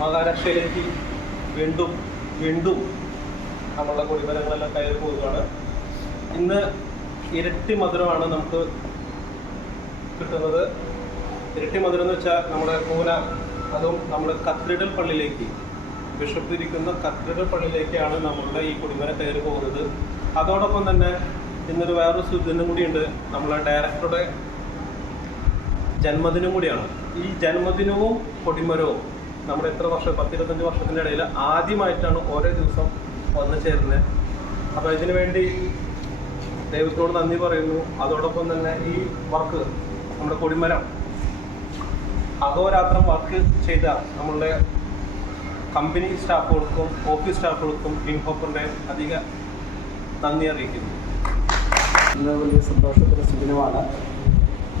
മഹാരാഷ്ട്രയിലേക്ക് വീണ്ടും വീണ്ടും നമ്മളുടെ കൊടിമരങ്ങളെല്ലാം കയറി പോവുകയാണ്. ഇന്ന് ഇരട്ടി മധുരമാണ് നമുക്ക് കിട്ടുന്നത്. ഇരട്ടി മധുരം എന്ന് വെച്ചാൽ നമ്മുടെ കൂന അതും നമ്മുടെ കത്തീഡ്രൽ പള്ളിയിലേക്ക് ബിഷപ്പ് ഇരിക്കുന്ന കത്തീഡ്രൽ പള്ളിയിലേക്കാണ് നമ്മളുടെ ഈ കൊടിമരം കയറി പോകുന്നത്. അതോടൊപ്പം തന്നെ ഇന്നൊരു വേറൊരു സുദിനം കൂടിയുണ്ട്. നമ്മളെ ഡയറക്ടറുടെ ജന്മദിനം കൂടിയാണ്. ഈ ജന്മദിനവും കൊടിമരവും നമ്മുടെ എത്ര വർഷം പത്തിരുപത്തഞ്ച് വർഷത്തിന്റെ ഇടയിൽ ആദ്യമായിട്ടാണ് ഓരോ ദിവസം വന്നു ചേരുന്നത്. അപ്പോൾ ഇതിനു വേണ്ടി ദൈവത്തോട് നന്ദി പറയുന്നു. അതോടൊപ്പം തന്നെ ഈ വർക്ക് നമ്മുടെ കൊടിമരം അഹോരാത്രം വർക്ക് ചെയ്ത നമ്മളുടെ കമ്പനി സ്റ്റാഫുകൾക്കും ഓഫീസ് സ്റ്റാഫുകൾക്കും ഇൻഹോപ്പറിന്റെ അധിക നന്ദി അറിയിക്കുന്നു. വലിയ സന്തോഷത്തിന്റെ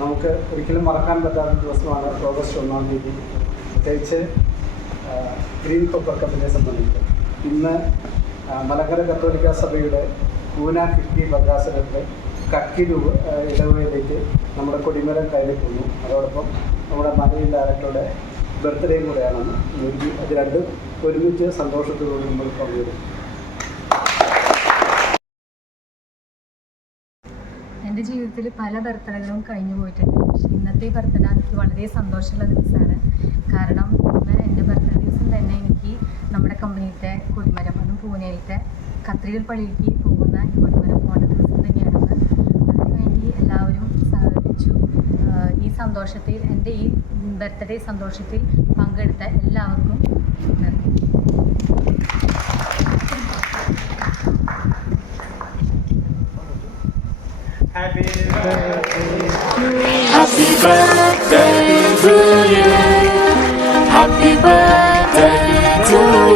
നമുക്ക് ഒരിക്കലും മറക്കാൻ പറ്റാത്ത ദിവസമാണ് ഓഗസ്റ്റ് ഒന്നാം തീയതി. പ്രത്യേകിച്ച് ഗ്രീൻ കോപ്പർ കപ്പിനെ സംബന്ധിച്ച്. ഇന്ന് മലങ്കര കത്തോലിക്ക സഭയുടെ പൂന കിക്കി ഭദ്രാസനത്തിലെ കക്കി ആ, നമ്മുടെ കൊടിമരം കയറിപ്പോന്നു അതോടൊപ്പം നമ്മുടെ മലയിൽ ഡയറക്ടറുടെ ബർത്ത്ഡേയും കൂടെയാണെന്ന് എനിക്ക് അത് രണ്ടും ഒരുമിച്ച് സന്തോഷത്തോടുകൂടി നമ്മൾ പങ്കുവരും എന്റെ ജീവിതത്തിൽ പല ബർത്ത്ഡേകളും കഴിഞ്ഞു പോയിട്ടുണ്ട്. ഇന്നത്തെ ബർത്ത്ഡേ എനിക്ക് വളരെ സന്തോഷമുള്ള ദിവസമാണ്. കാരണം ഇന്ന് എന്റെ ബർത്ത്ഡേ തന്നെ എനിക്ക് നമ്മുടെ കമ്പനിയിലത്തെ കൊടിമരം അതും പൂനെയിലത്തെ കത്രീൽ പള്ളിയിലേക്ക് പോകുന്ന കൊടിമരം പോകേണ്ട ദിവസം തന്നെയാണെന്ന് അതിനുവേണ്ടി എല്ലാവരും സഹകരിച്ചു. ഈ സന്തോഷത്തിൽ എന്റെ ഈ ബർത്ത്ഡേ സന്തോഷത്തിൽ പങ്കെടുത്ത എല്ലാവർക്കും നന്ദി. Happy Happy birthday to you. Happy birthday to